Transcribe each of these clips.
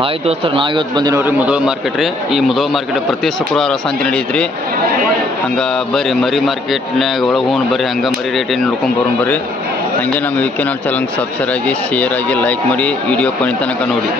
Hi ದೋಸ್ತರು, ನಾವು ಇವತ್ತು ಬಂದಿನವ್ರಿ ಮುಧೋಳ ಮಾರ್ಕೆಟ್ ರೀ. ಈ ಮುಧೋಳ ಮಾರ್ಕೆಟ್ ಪ್ರತಿ ಶುಕ್ರವಾರ ಸಂತೆ ನಡೆಯುತ್ತೆ ರೀ. ಹಂಗೆ ಬರ್ರಿ ಮರಿ ಮಾರ್ಕೆಟ್ನಾಗ ಒಳಗೆ ಹೋಗೋಣ ಬರ್ರಿ. ಹಂಗೆ ಮರಿ ರೇಟ್ ಏನು ನೋಡ್ಕೊಂಬರೋಣ ಬರ್ರಿ. ಹಾಗೆ ನಮ್ಮ ವಿ ಕೆ ನಾಟ್ ಚಾನಲ್ಗೆ ಸಬ್ಸ್ಕ್ರೈಬ್ ಆಗಿ, ಶೇರ್ ಆಗಿ, ಲೈಕ್ ಮಾಡಿ, ವಿಡಿಯೋ ಕೊನೆ ತನಕ ನೋಡಿ.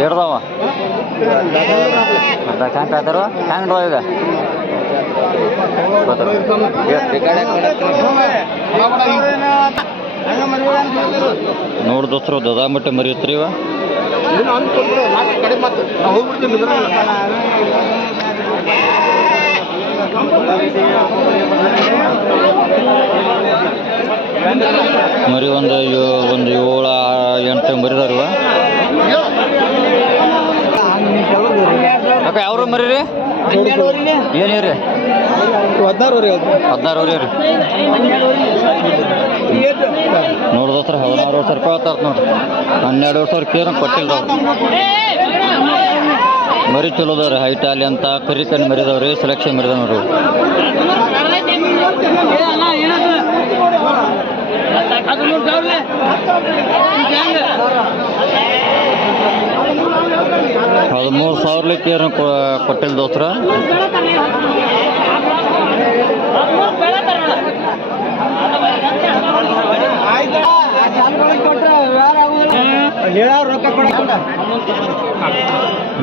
ಹೇಳ್ದವ ಹ್ಯಾಂಗೆ ಕಾಯ್ತಾರೋ ಹ್ಯಾಂಗೆ ಡ್ರಾ ಈಗ ನೋಡಿ ದೋಸ್ತರು ದದಾ ಮಟ್ಟೆ ಮರಿಯತ್ರಿ ಇವ. ಮರಿ ಒಂದು 7-8 ಮರಿದಾರ ಇವ. ಅಕ್ಕ ಯಾವ್ರು ಮರಿ ರೀ? ಏನು ರೀ? 16 ರೀ. ನೋಡಿ ದೋಸ್ತರ 16,000 ರೂಪಾಯಿ ಹೇಳ್ತಾರೆ ನೋಡ್ರಿ. 12,000 ಕೇರ್ ಕೊಟ್ಟಿಲ್ಲ ಮರಿ ಚಲೋ ಅದಾವ ರೀ. ಹೈಟ್ ಅಲ್ಲಿ ಅಂತ ಕರಿ ಕಣ್ಣು ಮರಿದಾವ ರೀ. ಸೆಲೆಕ್ಷನ್ ಮರಿದಾವ ನೋಡ್ರಿ. ಅದು 3,000 ಕೇರ್ ಕೊಟ್ಟಿಲ್ಲ ದೋಸ್ತರ.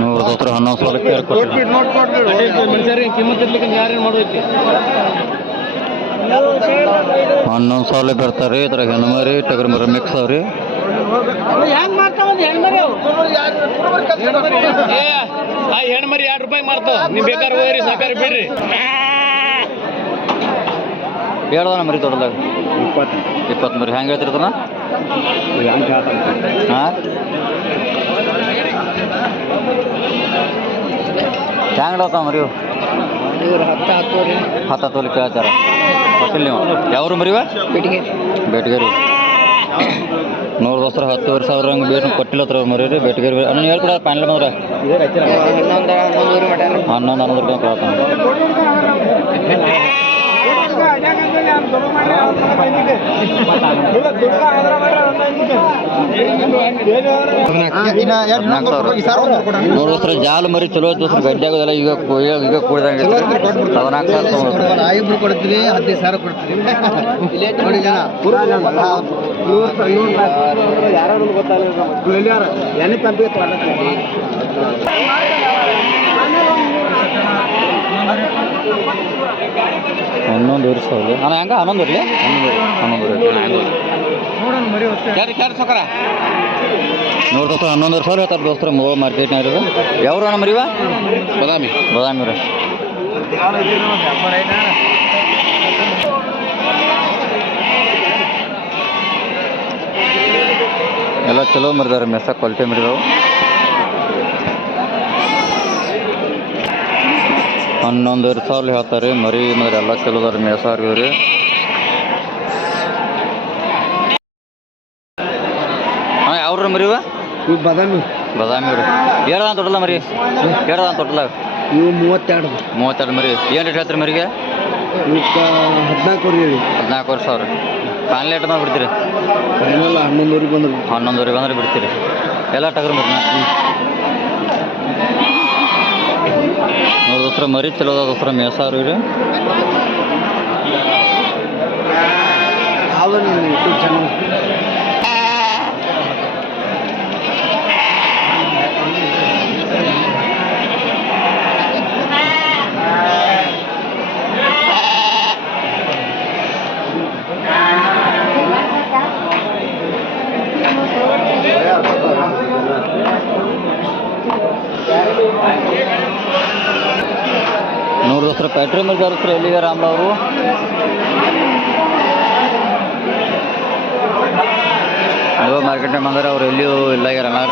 ನೋಡಿ ದೋಸ್ತರ 11,000 ಕೇರ್ ಕೊಟ್ಟಿಲ್ಲ. 11,000 ಬರ್ತಾರೆ. ಇದ್ರ ಹೆಣ್ಣು ಮರಿ ಟಗರ್ ಮರಿ ಮಿಕ್ಸ್ ಅವ್ರಿ. ಹೆಣ್ಣು ಮರಿ 2 ರೂಪಾಯಿ ಮಾಡ್ತಾವ. ನೀವು ಬೇಕಾದ್ರೆ ಹೋಗ್ರಿ ಸಾಕಾರಿ ಬಿಡ್ರಿ. ಹೇಳ್ದಾನ ಮರಿ ದೊಡ್ಡದಾಗ 20 ಮರಿ ಹೆಂಗೆ ಹೇಳ್ತಿರ್ತಾನ? ಹಾಂ ಹ್ಯಾಂಗೆ ಹೇಳ್ತಾವ ಮರಿ? 10 ಕೇಳ್ತಾರ. ಕೊಟ್ಟಿಲ್ಲ ನೀವು ಯಾವ್ರು ಮರಿವ? ಬೇಟಗೇರಿ. ನೋಡಿ ದೋಸ್ತರ 10,000 ಹಂಗೆ ಬೇರೆ ಕೊಟ್ಟಿಲ್ಲ ಹತ್ರ ಮರಿ ರೀ. ಬೇಟಗೇರಿ ನಾನು ಹೇಳ್ಕೊಡ ಪ್ಯಾನ್ಲ್ ಬಂದ್ರೆ 11-12 ರೂಪಾಯಿ ಕೊಡ್ತಾನೆ. ನೋಡ್ರಿ ಜಾಲ ಮರಿ ಚಲೋ ಐತೆ ದೋಸ್ರ. ಗಡ್ಡೆ ಆಗೋದಲ್ಲ ಈಗ ಕೂಡಿದಂಗೆ 14,000 ಕೊಡ್ತೀವಿ. 15,000 ಕೊಡ್ತೀವಿ ನೋಡಿ ಜನ ಯಾರು ಗೊತ್ತಾಗಲ್ಲ. 11 ವರ್ಷ ನಾನು ಹೆಂಗ 11 ಇರಲಿ 11 ನೋಡಿ ದೋಸ್ತ 11 ವರ್ಷ ಹೇಳ್ತಾರೆ ದೋಸ್ತರ ಮುಧೋಳ ಮಾರ್ಕೆಟ್ನಾಗ ಇರೋದು. ಯಾವ್ರು ಅಣ್ಣ ಮರಿವ? ಬದಾಮಿ ರೀ. ಎಲ್ಲ ಚಲೋ ಮರಿದಾರೆ. ಮೆಸ ಕ್ವಾಲಿಟಿ ಮರಿದಾವೆ. 11,000 ಹೇಳ್ತಾರೆ ಮರಿ ಮರಿ ಎಲ್ಲ ಚಲೋ ಅದಾರ. ಮೇಸ ರೀ. ಹಾಂ ಯಾವ್ರ ಮರಿವ? ಬದಾಮಿ ರೀ. ಹೇಳ್ದ ತೊಟ್ಟಲ್ಲ ಮರಿ? ಹೇಳ್ದ ತೊಟ್ಟಲಾಗ ಇವು 32 ಮರಿ. ಏನು ರೇಟ್ ಹೇಳ್ತೀರಿ ಮರಿಗೆ? 14,000 ಫೈನಲ್ ರೇಟ್ ಮಾಡಿ ಬಿಡ್ತೀರಿ? 11,000 ಬಂದ್ರೆ ಬಿಡ್ತೀರಿ. ಎಲ್ಲ ಟಗರ್ ಮರಿ ನೋಡಿ ದೋಸ್ರ ಮರಿ ಚಲೋ ಅದ ದೋಸ್ರ. ಮೇಸ ರೀ. ನೋಡಿ ದೋಸ್ರ ಪ್ಯಾಟ್ರಿ ಮೇಲೆ ಜಾರಸ್ತ್ರ ಎಲ್ಲಿಗೆ ರಾಮ್ಲ ಅವರು ಅಲ್ವ ಮಾರ್ಕೆಟ್ನಾಗ ಬಂದ್ರೆ ಅವ್ರು ಎಲ್ಲಿಯೂ ಇಲ್ಲ ಅಣ್ಣಾರ.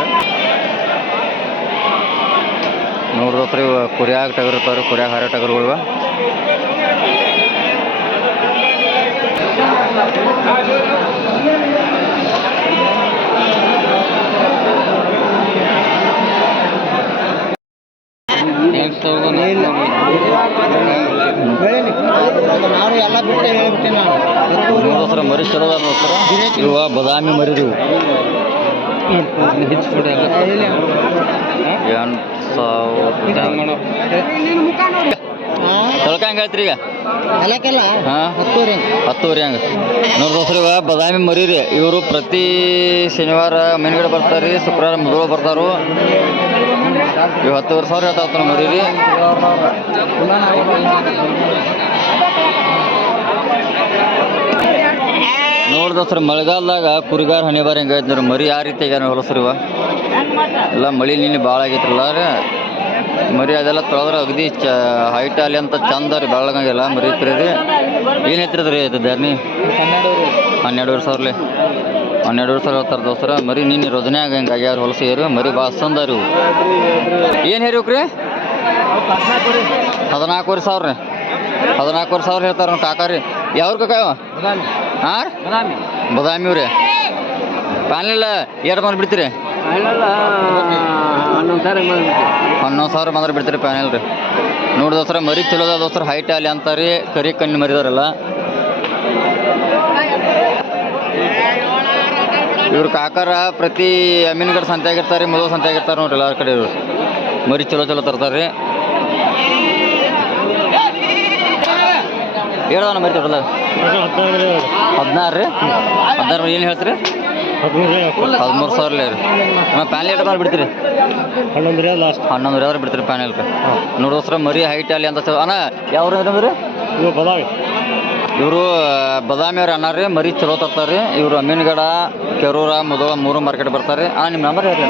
ನೋಡ್ರಿ ಇವ ಕುರಿಯಾಗ ಟಗರ್ ಇರ್ತಾರೆ. ಕುರಿಯಾಗ ಹಾರ ಟಗರ್ಗಳು ಎಲ್ಲ ಬಿಟ್ಟು ಹೇಳ್ಬಿಟ್ಟೆ ನಾನು ನೋಡೋಸ್ರ ಮರಿ ಚಲೋ ಅದ ನೋಡ್ತಾರ ಇವ ಬದಾಮಿ ಮರಿ ಇವು 8,000 ತಳ್ಕ ಹೆಂಗೆ ಹೇಳ್ತೀರಿ ಈಗ ಎಲ್ಲಕ್ಕೆಲ್ಲ ಹಾಂ 10,000 ಹಂಗೆ ನೋಡಿ ದೋಸ್ರ ಇವ ಬದಾಮಿ ಮರಿ ರೀ ಇವರು ಪ್ರತಿ ಶನಿವಾರ ಮೀನುಗಡೆ ಬರ್ತಾರೆ ರೀ ಶುಕ್ರವಾರ ಮುದುಳು ಬರ್ತಾರು ಇವು 10,000 ಹೇಳ್ತಾವ ಮರಿ ರೀ ನೋಡ್ದಸ್ರ ಮಳೆಗಾಲದಾಗ ಕುರಿಗಾರ ಹನಿ ಬಾರಿ ಹೆಂಗೈತೆ ನೋಡ್ರಿ ಮರಿ ಯಾವ ರೀತಿ ಆಗ್ಯಾನ ಹೊಲಸ್ರಿ ಇವ ಎಲ್ಲ ಮಳೆ ನೀನು ಭಾಳ ಆಗೈತ್ರಲ್ಲ ಮರಿ ಅದೆಲ್ಲ ತೊಳೆದ್ರೆ ಅಗದಿ ಹೈಟ್ ಅಲ್ಲಿ ಅಂತ ಚಂದ ರೀ ಬೆಳಗಾಗಿಲ್ಲ ಮರಿ ಐತ್ರಿ ರೀ ಏನು ಐತ್ರಿ ರೀ ಇದು ಧಾರಣಿ 12,000 12,000 ಹೇಳ್ತಾರೆ ದೋಸ್ತರ ಮರಿ ನೀನು ರೋಜನ್ಯಾಗ ಹಿಂಗೆ ಆಗ್ಯಾರ ಹೊಲಸು ಏರು ಮರಿ ಭಾಳ ಚಂದ ರೀ ಇವು ಏನು ಹೇರಿವ್ರಿ 14,000 ರೀ 14,000 ಹೇಳ್ತಾರೆ ಅವ್ನು ಕಾಕ ರೀ ಯಾವ್ರ ಕಾಕ ಇವ ಹಾಂ ರೀ ಬದಾಮಿ ರೀ ಪ್ಯಾನೆಲ್ಲ ಎರಡು ಬಂದು ಬಿಡ್ತೀರಿ 11,000 ಬಂದ್ರೆ ಬಿಡ್ತೀರಿ ಪ್ಯಾನೆಲ್ ರೀ ನೋಡಿ ದೋಸ್ರ ಮರಿ ಚಲೋದ ದೋಸ್ರ ಹೈಟ್ ಅಲ್ಲಿ ಅಂತಾರೆ ಕರಿ ಕಣ್ಣು ಮರಿದವ್ರಲ್ಲ ಇವ್ರ ಕಾಕಾರ ಪ್ರತಿ ಅಮೀನ್ಗಢ ಸಂತೆಯಾಗಿರ್ತಾರೆ ಮೊದಲು ಸಂತೆಯಾಗಿರ್ತಾರೆ ನೋಡ್ರಿ ಎಲ್ಲರ ಕಡೆ ಇವರು ಮರಿ ಚಲೋ ತರ್ತಾರೆ ರೀ ಹೇಳೋಣ ಮರಿ ತೊಡಲ್ಲ 16 ರೀ 16 ಏನು ಹೇಳ್ತೀರಿ 13,000 ರೀ ಪ್ಯಾನೆಲ್ ಏಟ್ ಬಂದು ಬಿಡ್ತೀರಿ 11,000 ಬಿಡ್ತೀರಿ ಪ್ಯಾನೆಲ್ ರೀ ನೋಡೋಸ್ರ ಮರಿ ಹೈಟ್ ಅಲ್ಲಿ ಅಂತ ಅಣ್ಣ ಯಾವ್ರು ಅಂದ್ರೆ ಇವರು ಬದಾಮಿ ಅವ್ರು ಅಣ್ಣ ರೀ ಮರಿ ಚಲೋ ತರ್ತಾರೆ ಇವರು ಅಮೀನ್ಗಢ ಕೆರೂರ ಮುದೋಳ 3 ಮಾರ್ಕೆಟ್ ಬರ್ತಾರೆ ನಿಮ್ಮ ನಂಬರ್ ಹೇಳ್ರಿ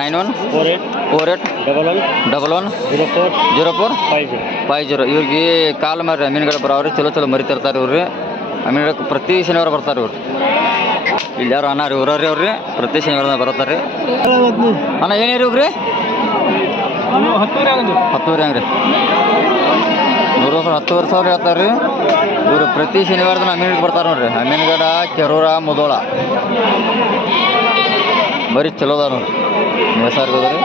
9148110450 ಇವ್ರಿಗೆ ಕಾಲ್ ಮಾರಿ ಅಮೀನ್ಗಢ ಬರೋವ್ರಿ ಚಲೋ ಮರಿ ತರ್ತಾರೆ ಇವ್ರಿ ಅಮೀನ್ಗಢ ಪ್ರತಿ ಶನಿವಾರ ಬರ್ತಾರೆ ಇವ್ರು ಇಲ್ಲಿ ಯಾರು ಅಣ್ಣ ರೀ ಊರವ್ರಿ ಅವ್ರಿ ಪ್ರತಿ ಶನಿವಾರ ಬರ್ತಾರೆ ಅಣ್ಣ ಏನು ಹೇರಿ ಹೋಗ್ರಿ 10,000 ಹಂಗೆ ರೀ ನೋಡೋಸ್ರ 10,000 ಹೇಳ್ತಾರೆ ರೀ ಇವರು ಪ್ರತಿ ಶನಿವಾರದ ಅಮೀನ್ಗಢ ಬರ್ತಾರೆ ನೋಡ್ರಿ ಅಮೀನ್ಗಢ ಕೆರೂರ ಮುದೋಳ ಬರೀ ಚಲೋ ಅದ ನೋಡ್ರಿ ಮೇಸಾರ್ಗದ ರೀ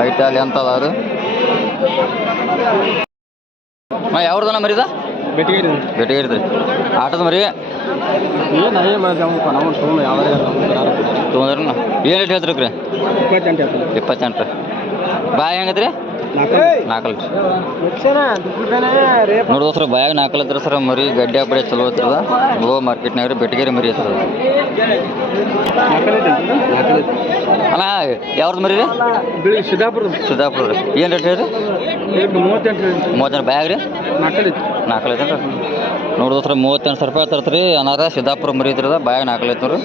ಹೈಟ್ ಅಲ್ಲಿ ಅಂತ ಅದ ರೀ ಯಾವ್ದನ ಮರಿದ ಭೇಟಿಗೆ ಇರ್ತೀರಿ ಆಟದ ಮರಿ ತೊಗೊಂಡ್ರಿ ಏನು ರೇಟ್ ಹೇಳ್ತೀರಿ ರೀ 28 ರೀ ಬಾಯ್ ಹೆಂಗೈತ್ರಿ 4 ನೋಡಿ ದೋಸ್ರ ಬಾಯಾಗ 4 ಐತ್ರಿ ಸರ್ ಮರಿ ಗಡ್ಡೆ ಬಡಿ ಚಲೋ ಐತ್ರದ ಗೋ ಮಾರ್ಕೆಟ್ನಾಗ ರೀ ಬೆಟಗೇರಿ ಮರಿ ಐತ್ರದ ಅಣ್ಣ ಯಾವ್ದು ಮರಿ ರೀ ಸಿದ್ದಾಪುರ ರೀ ಏನು ರೇಟ್ ಹೇಳ್ರಿ 38 ಬಾಯಾಗ ರೀ 4 ಐತೇನ್ರಿ ನೋಡಿ ದೋಸ್ರ 38,000 ರೂಪಾಯಿ ತರ್ತೀರಿ ಅನಾರ ಸಿದ್ದಾಪುರ ಮರಿ ಐತ್ರದ ಬಾಯಾಗ 4 ಐತೆ ನೋಡ್ರಿ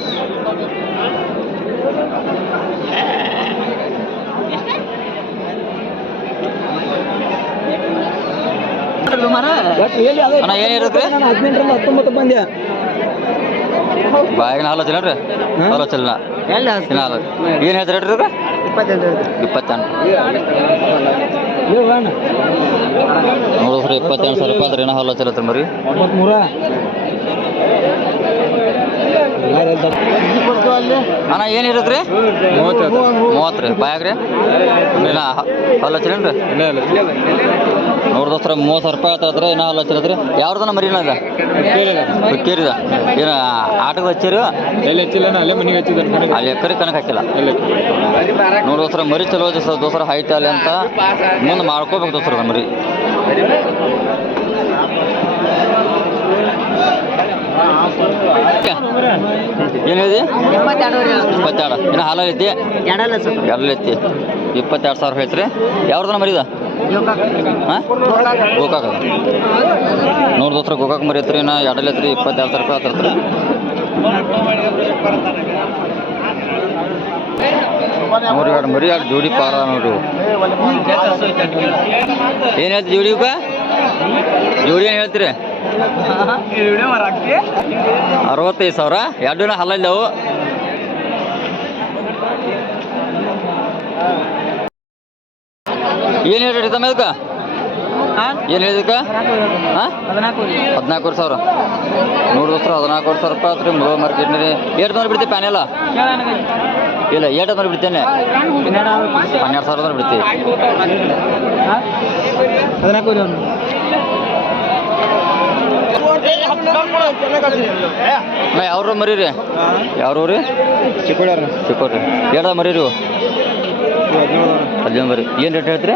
ಅಣ್ಣ ಏನು ಇರುತ್ತೆ 18-19 ಬಂದೆ ಬಾಯಾಗ ಹಾಲು ಹಚ್ಚಿಲ್ಲ ಹಾಲು ಹಚ್ಚಿಲ್ಲ ಹಾಲು ಏನು ಹೇಳ್ತಾರೆ ರೇಟ್ ರೀ 28 ನೋಡಿಸ್ರಿ 28,000 ರೂಪಾಯಿ ಅದ್ರ ಏನೋ ಹಾಲು ಹಚ್ಚಲತ್ರಿ ಮರಿ 33 ಅಣ್ಣ ಏನು ಇರುತ್ತೆ ರೀ 30 ರೀ ಬಾಯಾಗ ರೀ ಹಾಲು ಹಚ್ಚಿಲ್ಲ ನೋಡ್ದೋಸ್ರ 30,000 ರೂಪಾಯಿ ಆತದ್ರಿ ಏನೋ ಹಾಲು ಹಚ್ಚಿರತ್ರಿ ಯಾವ್ದನ ಮರಿನ ಅದ ಹುಕ್ಕೇರಿದ ಏನು ಆಟದ ಹಚ್ಚಿರಿ ಎಲ್ಲಿ ಹಚ್ಚಿಲ್ಲ ಅಲ್ಲೇ ಮನೆಗೆ ಹಚ್ಚಿದ ಅಲ್ಲಿ ಎಕರೆ ಕನಕ ಹಾಕಿಲ್ಲ ನೋಡ್ದೋಸ್ರ ಮರಿ ಚಲೋ ದೋಸ್ರ ಹೈಟ್ ಅಲ್ಲಿ ಅಂತ ಮುಂದೆ ಮಾಡ್ಕೋಬೇಕು ದೋಸ್ರ ಮರಿ ಏನು ಹೇಳಿದಿ 22 ಇನ್ನು ಹಾಲಲ್ಲಿ ಐತಿ ಎರಡಲ್ಲಿ ಐತಿ 22,000 ಐತ್ರಿ ಯಾವ್ದನ ಮರಿದ ಹಾಂ ಗೋಕಾಕ ನೋಡಿ ದೋಸ್ರ ಗೋಕಾಕ ಮರಿ ಐತ್ರಿ ನಾ ಎರಡಲ್ಲಿ ಐತ್ರಿ 22,000 ರೂಪಾಯಿ ಆತರ್ತ್ರಿ ನೋಡ್ರಿ ಎರಡು ಮರಿ ಎರಡು ಜೋಡಿ ಪಾರ ನೋಡ್ರಿ ಏನು ಹೇಳ್ತಿ ಜೋಡಿ ಇವಕ್ಕ ಜೋಡಿ ಏನು ಹೇಳ್ತೀರಿ 65,000 ಎರಡು ದಿನ ಹಲ್ಲವು ಏನು ಹೇಳ್ರಿ ತಮ್ಮ ಇದಕ್ಕೆ ಏನು ಹೇಳಿದಕ್ಕೆ ಹಾಂ 14,000 ನೋಡಿ ದೋಸ್ರ 14,000 ರೂಪಾಯಿ ಆತ್ರಿ ಮುಳುವ ಮಾರ್ಕೆಟ್ನಲ್ಲಿ ಎಷ್ಟು ಬಂದ್ರೆ ಬಿಡ್ತೀವಿ ಪ್ಯಾನೆಲ್ಲ ಇಲ್ಲ ಏಟು ಬಂದ್ರೆ ಬಿಡ್ತೇನೆ 12,000 ಬಂದ್ರೆ ಬಿಡ್ತೀವಿ ನಾ ಯಾವ್ರು ಮರಿ ರೀ ಯಾವ್ರು ರೀ ಚಿಕ್ಕೋಡ್ಯಾರ ಚಿಕ್ಕೋರಿ ಹೇಳ್ದ ಮರಿ ರೀ 15 ಮರಿ ಏನು ರೇಟ್ ಹೇಳ್ತೀರಿ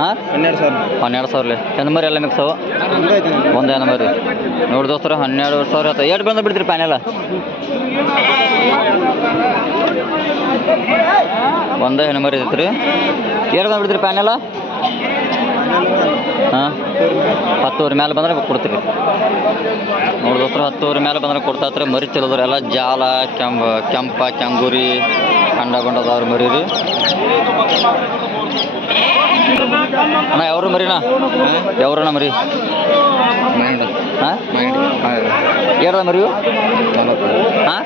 ಹಾಂ 12,000 ಚಂದ ಮರಿ ಎಲ್ಲ ಮಿಕ್ಸ್ ಅವ ಒಂದು ಏನು ಮರಿ ನೋಡಿ ದೋಸ್ತರ 12,000 ಹೇಳ್ತಾರೆ ಎಷ್ಟು ಬಂದು ಬಿಡ್ತೀರಿ ಪ್ಯಾನೆಲ್ಲ ಒಂದೇ ಹೆಣ್ಣು ಮರಿ ಐತ್ರಿ ಎಷ್ಟು ಬಂದು ಬಿಡ್ತೀರಿ ಪ್ಯಾನೆಲ್ಲ ಹಾಂ 10,000 ಮೇಲೆ ಬಂದ್ರೆ ಕೊಡ್ತೀರಿ ನೋಡಿ ದೋಸ್ತರ 10,000 ಮೇಲೆ ಬಂದ್ರೆ ಕೊಡ್ತಾತ್ರಿ ಮರಿ ಚಲೋದ್ರಿ ಎಲ್ಲ ಜಾಲ ಕೆಂಪ ಕೆಂಗೂರಿ ಕಂಡ ಬಂಡದವ್ರ ಮರಿ ರೀ ಅಣ್ಣ ಯಾವ್ರು ಮರಿನಾ ಯಾವ್ರಣ್ಣ ಮರಿ ಹಾಂ ಹೇಳ್ದ ಮರಿ ಹಾಂ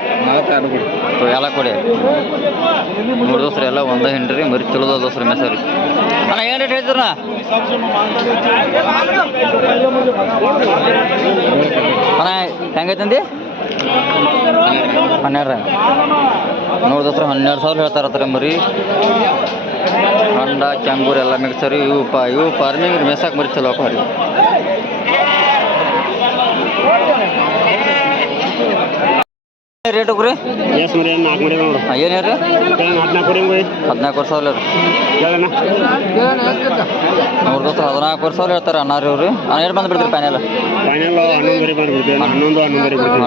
ಎಲ್ಲ ಕೊಡಿ ನೋಡಿ ದೋಸ್ರಿ ಎಲ್ಲ ಒಂದೇ ಹೆಂಡ್ರಿ ಮರಿ ಚಲೋದ ದೋಸ್ರಿ ಮೆಸರಿ ಅಣ್ಣ ಏನು ರೇಟ್ ಹೇಳ್ತೀರಣ್ಣ ಅಣ್ಣ ಹೆಂಗೈತಂದಿ 12 ನೋಡಿ ದೋಸ್ರಿ 12,000 ಹೇಳ್ತಾರತ್ತಾರೆ ಮರಿ ಕಂಡ ಕ್ಯಾಂಗೂರ್ ಎಲ್ಲ ಮಿಕ್ಸರಿ ಇವು ಫಾರ್ಮಿಂಗ್ ಮೇಸಾಕ್ ಮರಿ ಚಲೋ ಅಪ್ಪ ರೀ ರೇಟ್ ಹೋಗ್ರಿ ಎಷ್ಟು ಮರಿ 4 ಮರಿ ನೋಡು ಏನು ಹೇಳ್ರಿ 14,000 ರೀ ಕೇಳೋಣ ನೋಡಿ ದೋಸ್ತರ 14,000 ಹೇಳ್ತಾರೆ ಅಣ್ಣಾರಿ ಅವ್ರಿ ಎಷ್ಟು ಬಂದು ಬಿಡ್ತೀರಿ ಪ್ಯಾನೆಲ್ ಫೈನಲ್ 11 ಮರಿ ಬಂದ್ಬಿಡ್ತೀವಿ 11 ಮರಿ ಬಿಡ್ತೀವಿ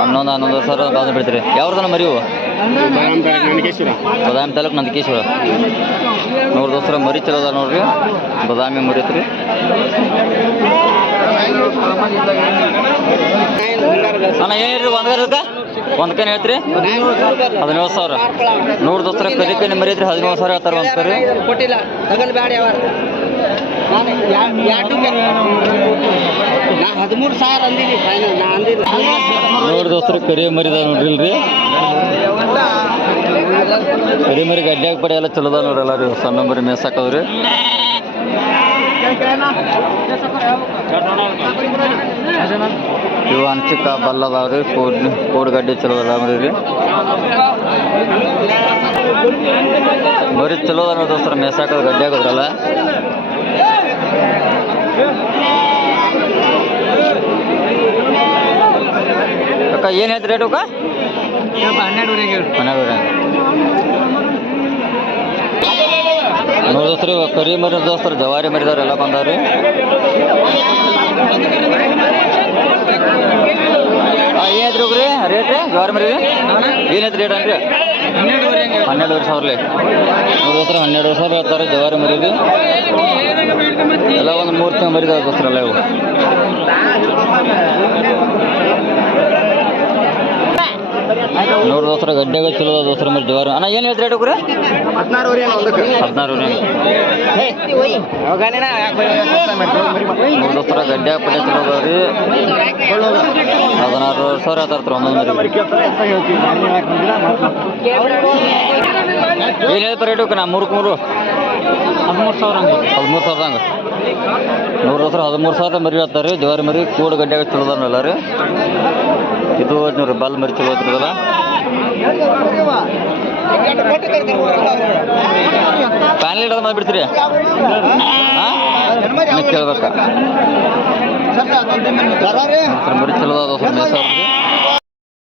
11,000 ಬಂದು ಬಿಡ್ತೀರಿ ಯಾವ್ದನ ಮರಿ ಇವು ಬದಾಮಿ ತಾಲೂಕು ನಂದಿಕೇಶ್ವರ ನೋಡಿ ದೋಸ್ತರ ಮರಿ ಚಲೋ ಅದ ನೋಡ್ರಿ ಬದಾಮಿ ಮರಿ ಐತ್ರಿ ಅಣ್ಣ ಏನು ಹೇಳ್ರಿ ಒಂದ್ಕೇನು ಹೇಳ್ತೀರಿ 17,000 ನೋಡಿ ದೋಸ್ತರ ಕರಿ ಮರಿ ಐತ್ರಿ 17,000 ಹೇಳ್ತಾರೆ ಒಂದು ಕರಿ ಕೊಟ್ಟಿಲ್ಲ ತಗೊಂಡು ಬೇಡ ಯಾವ ನಾ 13,000 ಅಂದಿನಿ ಫೈನಲ್ ನಾ ಅಂದಿಲ್ಲ ನೋಡಿ ದೋಸ್ತರ ಕರಿ ಮರಿದ ನೋಡ್ರಿ ಇಲ್ರಿ ಕರಿ ಮರಿ ಗಡ್ಡ್ಯಾಗ ಪಡಿ ಎಲ್ಲ ಚಲೋದ ನೋಡ್ರಿ ಎಲ್ಲ ರೀ ಸಣ್ಣ ಮರಿ ಮೇಸಾಕವ್ರಿ ಇವು ಅನ್ಚಿಕ್ಕ ಬಲ್ಲ ಅದಾವ್ರಿ ಕೋಡ್ ಗಡ್ಡೆ ಚಲೋ ಅದ ಮರಿ ರೀ ಮರಿ ಚಲೋ ಅದ ನೋಡಿ ದೋಸ್ತರ ಮೇಸಾಕ ಗಡ್ಡ್ಯಾಗ ಹೋದ್ರಲ್ಲ ಅಕ್ಕ ಏನು ಹೇಳ್ತೀರಿ ರೇಟ್ ಅಕ್ಕ 12,000 ನೋಡಿ ದೋಸ್ತ್ರಿ ಕರಿ ಮರಿ ದೋಸ್ತರು ಜವಾರಿ ಮರಿದವ್ರು ಎಲ್ಲ ಬಂದವ್ರಿ ಏನೈತ್ರಿ ಹೋಗ್ರಿ ರೇಟ್ ರೀ ಜವಾರಿ ಮರಿ ಏನೈತ್ರಿ ರೇಟ್ ಅನ್ರಿ 12,500 ನೋಡಿ ದೋಸ್ತ್ರ 12,000 ಹೇಳ್ತಾರೆ ಜವಾರಿ ಮರಿದು ಎಲ್ಲ ಒಂದು 3 ತಿಂಗಳು ಮರಿದಾವೆ ದೋಸ್ತ್ರಲ್ಲ ಇವು ನೋಡಿ ದೋಸ್ತರ ಗಡ್ಡೆಗ ಚಲೋ ದೋಸ್ತರ ಮರಿ ಜವಾರಿ ಅಣ್ಣ ಏನು ಹೇಳ್ತೀರಿ ರೇಟ್ ಹೋಗ್ರಿ 16,000 ನೋಡಿ ದೋಸ್ತರ ಗಡ್ಡೆ ಪಡ್ಡೆ ಚಲೋ ಅದಾವ್ರಿ 16,000 ಹೇಳ್ತಾರೆ ಒಂದೊಂದು ಮರಿ ಏನು ಹೇಳ್ತಾರೆ ರೇಟ್ ನಾ 3 13,000 ಹಂಗೆ ನೋಡಿ ದೋಸ್ತರ 13,000 ಮರಿ ಹೇಳ್ತಾರೆ ಜವಾರಿ ಮರಿ ಕೂಡು ಗಡ್ಡೆಗ ಚಲೋ ಅದಾವಲ್ಲ ರೀ ಇದು ನೋಡ್ರಿ ಬಲ್ ಮರಿ ಚಲೋ ಐತ್ರದಲ್ಲ ಪ್ಯಾನ್ ಲೀಟರ್ ಮಾಡಿಬಿಡ್ತೀರಿ ಹಾಂ ಕೇಳ್ಬೇಕ ಮರಿ ಚಲೋ ಅದ ಮೇಸಾರ